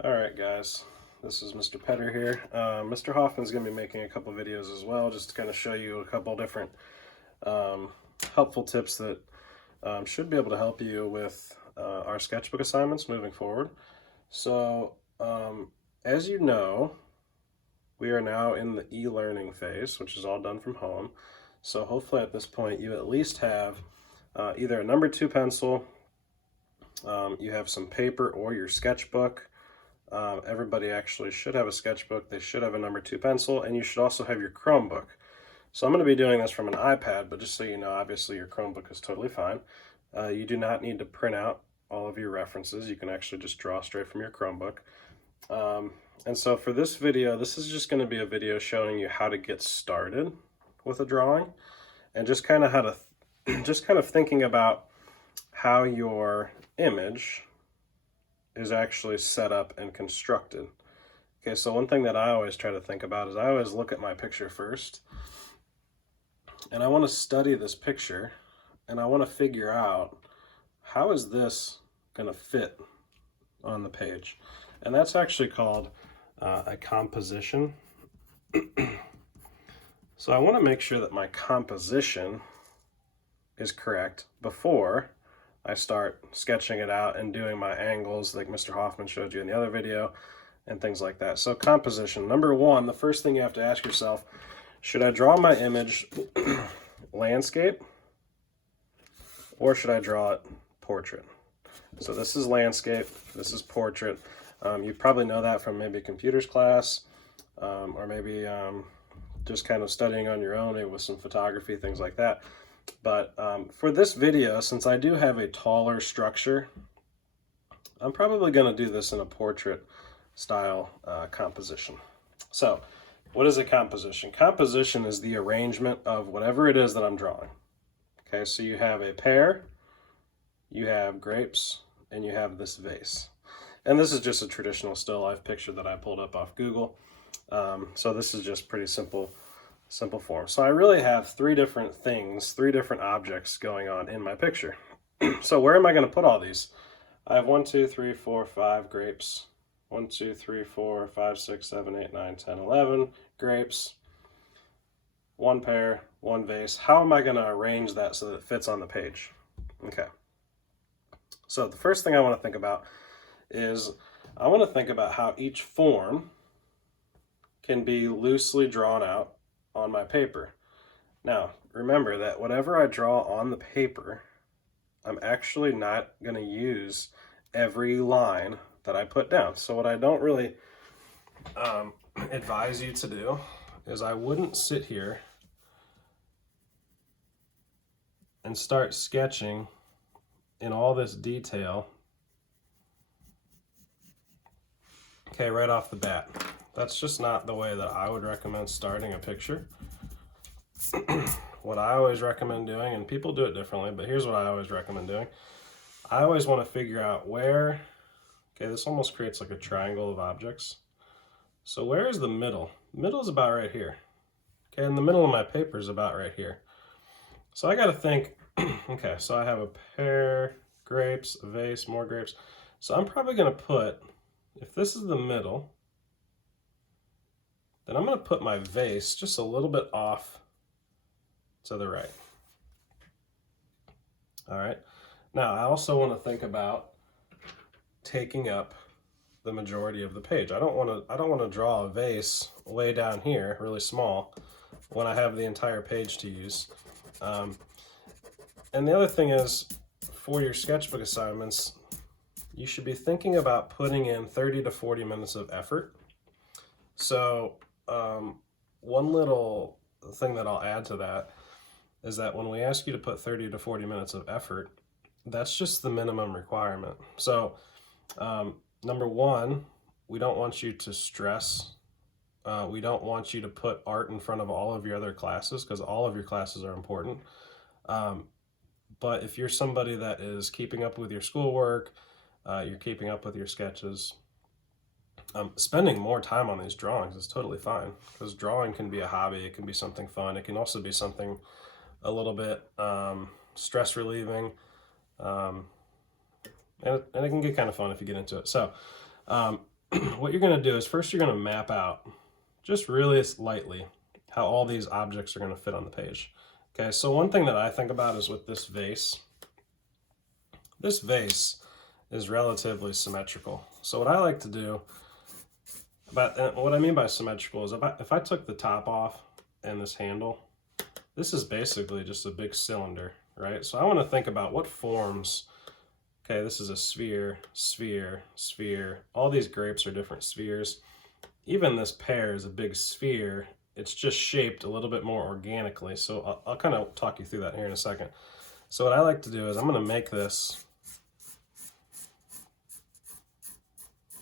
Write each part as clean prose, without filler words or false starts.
Alright guys, this is Mr. Petter here. Mr. Hoffman's going to be making a couple videos as well, just to kind of show you a couple different helpful tips that should be able to help you with our sketchbook assignments moving forward. So, as you know, we are now in the e-learning phase, which is all done from home. So hopefully at this point you at least have either a number 2 pencil, you have some paper or your sketchbook. Everybody actually should have a sketchbook. They should have a number 2 pencil, and you should also have your Chromebook. So I'm going to be doing this from an iPad, but just so you know, obviously your Chromebook is totally fine. You do not need to print out all of your references. You can actually just draw straight from your Chromebook. And so for this video, this is just going to be a video showing you how to get started with a drawing, and just kind of how to, just kind of thinking about how your image is actually set up and constructed. Okay, so one thing that I always try to think about is I always look at my picture first, and I want to study this picture, and I want to figure out how is this going to fit on the page. And that's actually called a composition. So I want to make sure that my composition is correct before I start sketching it out and doing my angles like Mr. Hoffman showed you in the other video and things like that. So composition, number one, the first thing you have to ask yourself, should I draw my image landscape or should I draw it portrait? So this is landscape, this is portrait. You probably know that from maybe computer's class, or maybe just kind of studying on your own with some photography, things like that. But for this video, since I do have a taller structure, I'm probably going to do this in a portrait style composition. So what is a composition? Composition is the arrangement of whatever it is that I'm drawing. Okay, so you have a pear, you have grapes, and you have this vase. And this is just a traditional still life picture that I pulled up off Google. So this is just pretty simple form. So I really have three different things, three different objects going on in my picture. So where am I going to put all these? I have 1, 2, 3, 4, 5 grapes. 1, 2, 3, 4, 5, 6, 7, 8, 9, 10, 11 grapes. 1 pear, 1 vase. How am I going to arrange that so that it fits on the page? Okay. So the first thing I want to think about is I want to think about how each form can be loosely drawn out on my paper. Now, remember that whatever I draw on the paper, I'm actually not going to use every line that I put down. So what I don't really advise you to do is I wouldn't sit here and start sketching in all this detail, okay, right off the bat. That's just not the way that I would recommend starting a picture. What I always recommend doing, and people do it differently, but here's what I always recommend doing. I always want to figure out where, okay, this almost creates like a triangle of objects. So where is the middle? The middle is about right here. Okay, and the middle of my paper is about right here. So I got to think, okay, so I have a pear, grapes, a vase, more grapes. So I'm probably going to put, if this is the middle, then I'm going to put my vase just a little bit off to the right. All right. Now, I also want to think about taking up the majority of the page. I don't want to draw a vase way down here, really small, when I have the entire page to use. And the other thing is, for your sketchbook assignments, you should be thinking about putting in 30 to 40 minutes of effort. So one little thing that I'll add to that is that when we ask you to put 30 to 40 minutes of effort, that's just the minimum requirement. So number one, we don't want you to stress. We don't want you to put art in front of all of your other classes, because all of your classes are important. But if you're somebody that is keeping up with your schoolwork, you're keeping up with your sketches, spending more time on these drawings is totally fine, because drawing can be a hobby, it can be something fun, it can also be something a little bit stress relieving, and it can get kind of fun if you get into it. So what you're going to do is first you're going to map out just really lightly how all these objects are going to fit on the page. Okay, so one thing that I think about is with this vase. This vase is relatively symmetrical. So what I like to do, what I mean by symmetrical is if I took the top off and this handle, this is basically just a big cylinder, right? So I want to think about what forms. Okay, this is a sphere, sphere, sphere. All these grapes are different spheres. Even this pear is a big sphere. It's just shaped a little bit more organically. So I'll kind of talk you through that here in a second. So what I like to do is I'm going to make this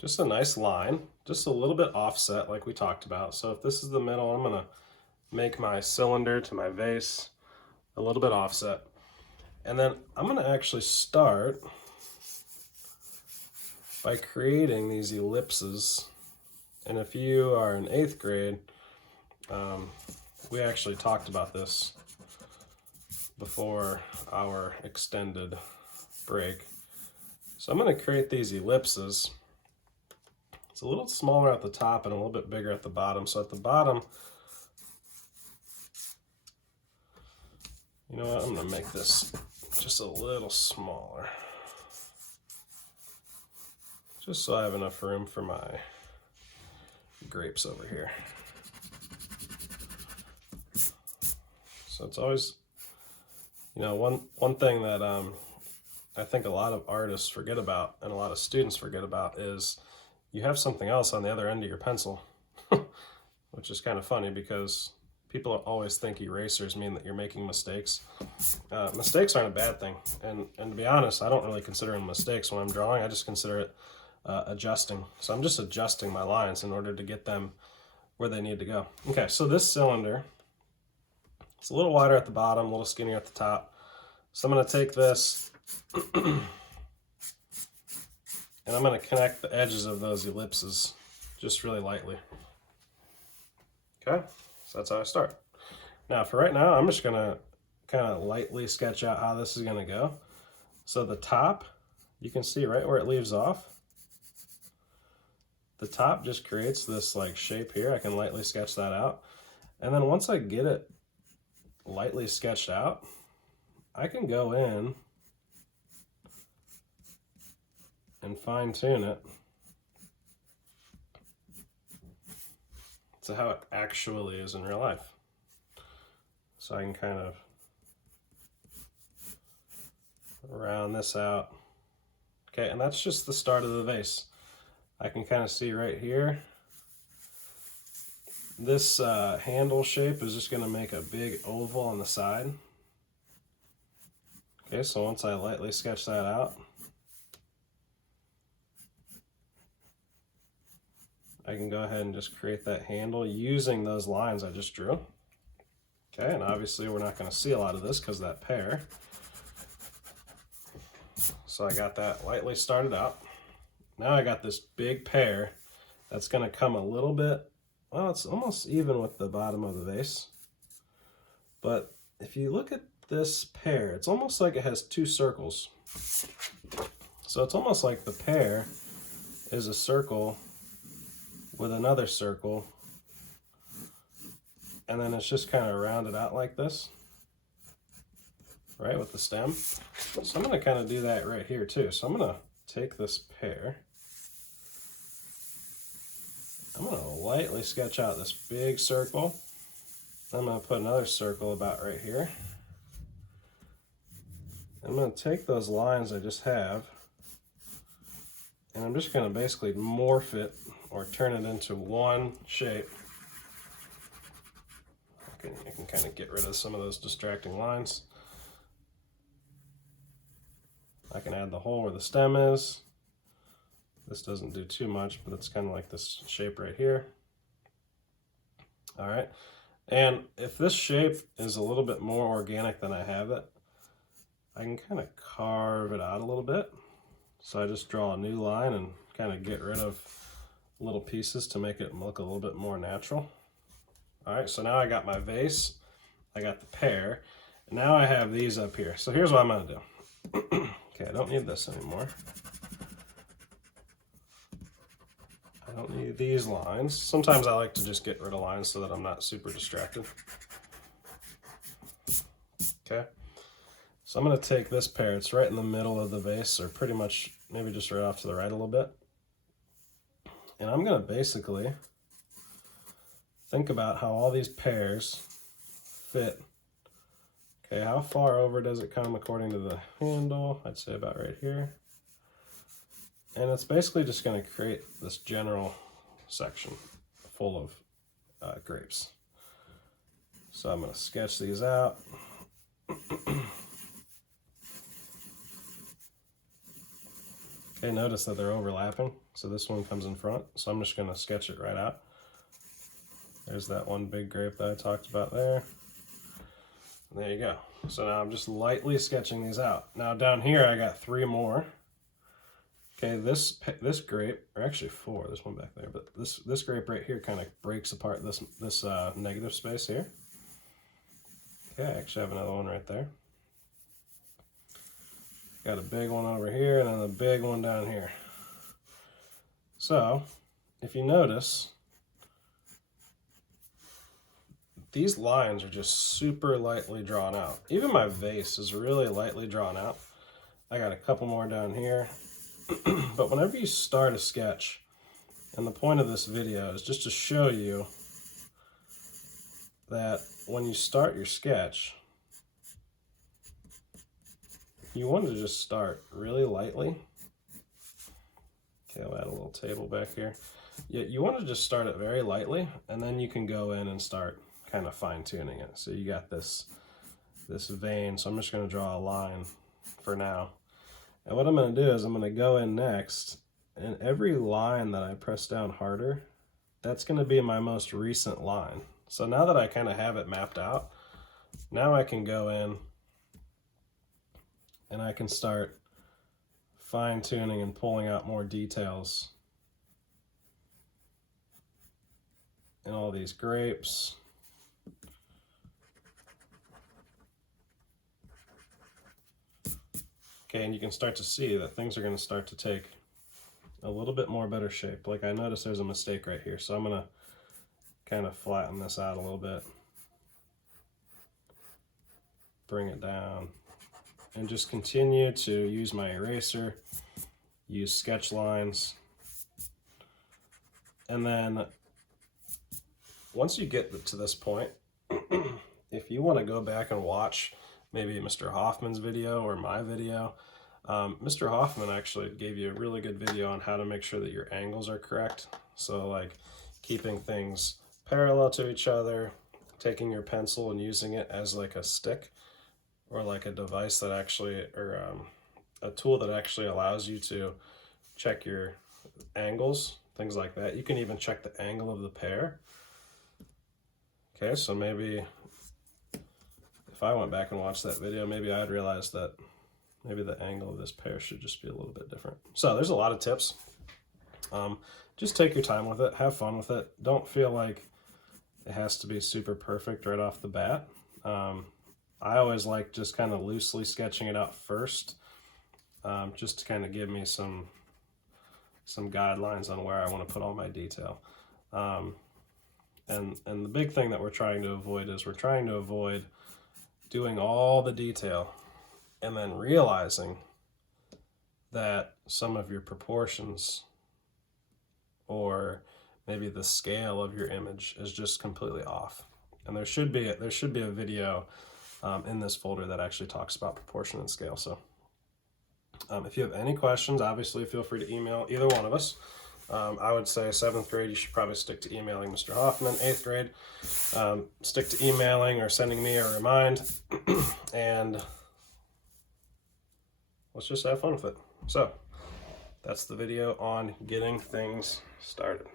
just a nice line, just a little bit offset like we talked about. So if this is the middle, I'm going to make my cylinder to my vase a little bit offset. And then I'm going to actually start by creating these ellipses. And if you are in 8th grade, we actually talked about this before our extended break. So I'm going to create these ellipses. It's a little smaller at the top and a little bit bigger at the bottom. So at the bottom, you know what, I'm going to make this just a little smaller, just so I have enough room for my grapes over here. So it's always, you know, one thing that I think a lot of artists forget about and a lot of students forget about is you have something else on the other end of your pencil, which is kind of funny because people always think erasers mean that you're making mistakes. Mistakes aren't a bad thing, and to be honest, I don't really consider them mistakes when I'm drawing. I just consider it adjusting. So I'm just adjusting my lines in order to get them where they need to go. Okay, so this cylinder, it's a little wider at the bottom, a little skinnier at the top. So I'm going to take this and I'm going to connect the edges of those ellipses just really lightly. Okay, so that's how I start. Now for right now, I'm just going to kind of lightly sketch out how this is going to go. So the top, you can see right where it leaves off. The top just creates this like shape here. I can lightly sketch that out. And then once I get it lightly sketched out, I can go in and fine tune it to how it actually is in real life. So I can kind of round this out. Okay, and that's just the start of the vase. I can kind of see right here, this handle shape is just going to make a big oval on the side. Okay, so once I lightly sketch that out, I can go ahead and just create that handle using those lines I just drew. Okay, and obviously we're not going to see a lot of this because of that pear. So I got that lightly started out. Now I got this big pear that's going to come a little bit, well, it's almost even with the bottom of the vase. But if you look at this pear, it's almost like it has two circles. So it's almost like the pear is a circle with another circle, and then it's just kind of rounded out like this, right, with the stem. So I'm going to kind of do that right here too. So I'm going to take this pear, I'm going to lightly sketch out this big circle. I'm going to put another circle about right here. I'm going to take those lines I just have, and I'm just going to basically morph it or turn it into one shape. I can kind of get rid of some of those distracting lines. I can add the hole where the stem is. This doesn't do too much, but it's kind of like this shape right here. All right, and if this shape is a little bit more organic than I have it, I can kind of carve it out a little bit. So I just draw a new line and kind of get rid of little pieces to make it look a little bit more natural. All right, so now I got my vase, I got the pear, and now I have these up here. So here's what I'm gonna do. Okay, I don't need this anymore. I don't need these lines. Sometimes I like to just get rid of lines so that I'm not super distracted. Okay, so I'm going to take this pair. It's right in the middle of the vase, or pretty much maybe just right off to the right a little bit. And I'm going to basically think about how all these pairs fit. Okay, how far over does it come according to the handle? I'd say about right here. And it's basically just going to create this general section full of grapes. So I'm going to sketch these out. Okay, notice that they're overlapping. So this one comes in front. So I'm just going to sketch it right out. There's that one big grape that I talked about there. And there you go. So now I'm just lightly sketching these out. Now down here I got 3 more. Okay, this grape, or actually 4, there's one back there, but this grape right here kind of breaks apart this negative space here. Okay, I actually have another one right there. Got a big one over here and then a big one down here. So, if you notice, these lines are just super lightly drawn out. Even my vase is really lightly drawn out. I got a couple more down here. But whenever you start a sketch, and the point of this video is just to show you that when you start your sketch, you want to just start really lightly. Okay, I'll add a little table back here. You want to just start it very lightly, and then you can go in and start kind of fine-tuning it. So you got this vein, so I'm just going to draw a line for now. And what I'm going to do is I'm going to go in next, and every line that I press down harder, that's going to be my most recent line. So now that I kind of have it mapped out, now I can go in and I can start fine-tuning and pulling out more details in all these grapes. Okay, and you can start to see that things are going to start to take a little bit more better shape. Like I noticed there's a mistake right here, so I'm going to kind of flatten this out a little bit. Bring it down. And just continue to use my eraser, use sketch lines. And then once you get to this point, if you want to go back and watch maybe Mr. Hoffman's video or my video, Mr. Hoffman actually gave you a really good video on how to make sure that your angles are correct. So like keeping things parallel to each other, taking your pencil and using it as like a stick or like a device that actually, or a tool that actually allows you to check your angles, things like that. You can even check the angle of the pear. Okay, so maybe if I went back and watched that video, maybe I'd realize that maybe the angle of this pear should just be a little bit different. So there's a lot of tips. Just take your time with it, have fun with it. Don't feel like it has to be super perfect right off the bat. I always like just kind of loosely sketching it out first, just to kind of give me some guidelines on where I want to put all my detail. And the big thing that we're trying to avoid is we're trying to avoid doing all the detail and then realizing that some of your proportions or maybe the scale of your image is just completely off. And there should be a video in this folder that actually talks about proportion and scale. So if you have any questions, obviously feel free to email either one of us. I would say 7th grade, you should probably stick to emailing Mr. Hoffman. 8th grade, stick to emailing or sending me a remind. And let's just have fun with it. So that's the video on getting things started.